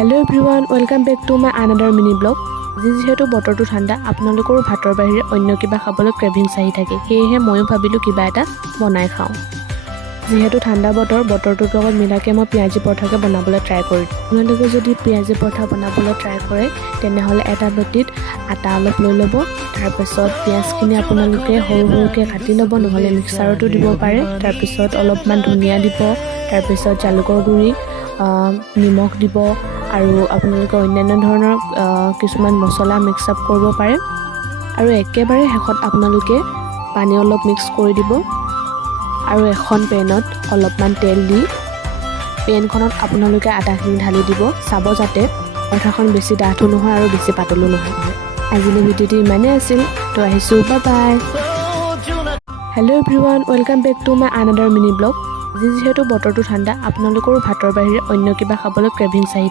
Hello' everyone, welcome back to my another mini blog. যিহেতু বতৰটো ঠাণ্ডা, আপোনালোকৰো ভাতৰ বাহিৰে অন্য কিবা খাবলৈ ক্ৰেভিংছ আহি থাকে, সেয়েহে ময়ো ভাবিলোঁ কিবা এটা বনাই খাওঁ। যিহেতু ঠাণ্ডা বতৰটোৰ লগত মিলাকৈ মই পিঁয়াজী পৰঠাকে বনাবলৈ ট্ৰাই কৰিছোঁ। আপোনালোকে যদি পিঁয়াজী পৰঠা বনাবলৈ ট্ৰাই কৰে তেনেহ'লে এটা বাটিত আটা অলপ লৈ ল'ব। তাৰপিছত পিঁয়াজখিনি আপোনালোকে সৰু সৰুকৈ কাটি ল'ব, নহ'লে মিক্সাৰতো দিব পাৰে। তাৰপিছত অলপমান ধনিয়া দিব, তাৰপিছত জালুকৰ গুড়ি, নিমখ দিব আৰু আপোনালোকে অন্যান্য ধৰণৰ কিছুমান মছলা মিক্স আপ কৰিব পাৰে। আৰু একেবাৰে শেষত আপোনালোকে পানী অলপ মিক্স কৰি দিব আৰু এখন পেনত অলপমান তেল দি পেনখনত আপোনালোকে আটাখিনি ঢালি দিব। চাব যাতে পৰঠাখন বেছি ডাঠো নহয় আৰু বেছি পাতলো নহয়। আজিলৈ ভিডিঅ'টো ইমানেই আছিল, তো আহিছোঁ, bye bye. Hello' everyone, welcome back to my another mini blog. যিহেতু বতৰটো ঠাণ্ডা, আপোনালোকৰো ভাতৰ বাহিৰে অন্য কিবা খাবলৈ ক্ৰেভিংছ আহি থাকে।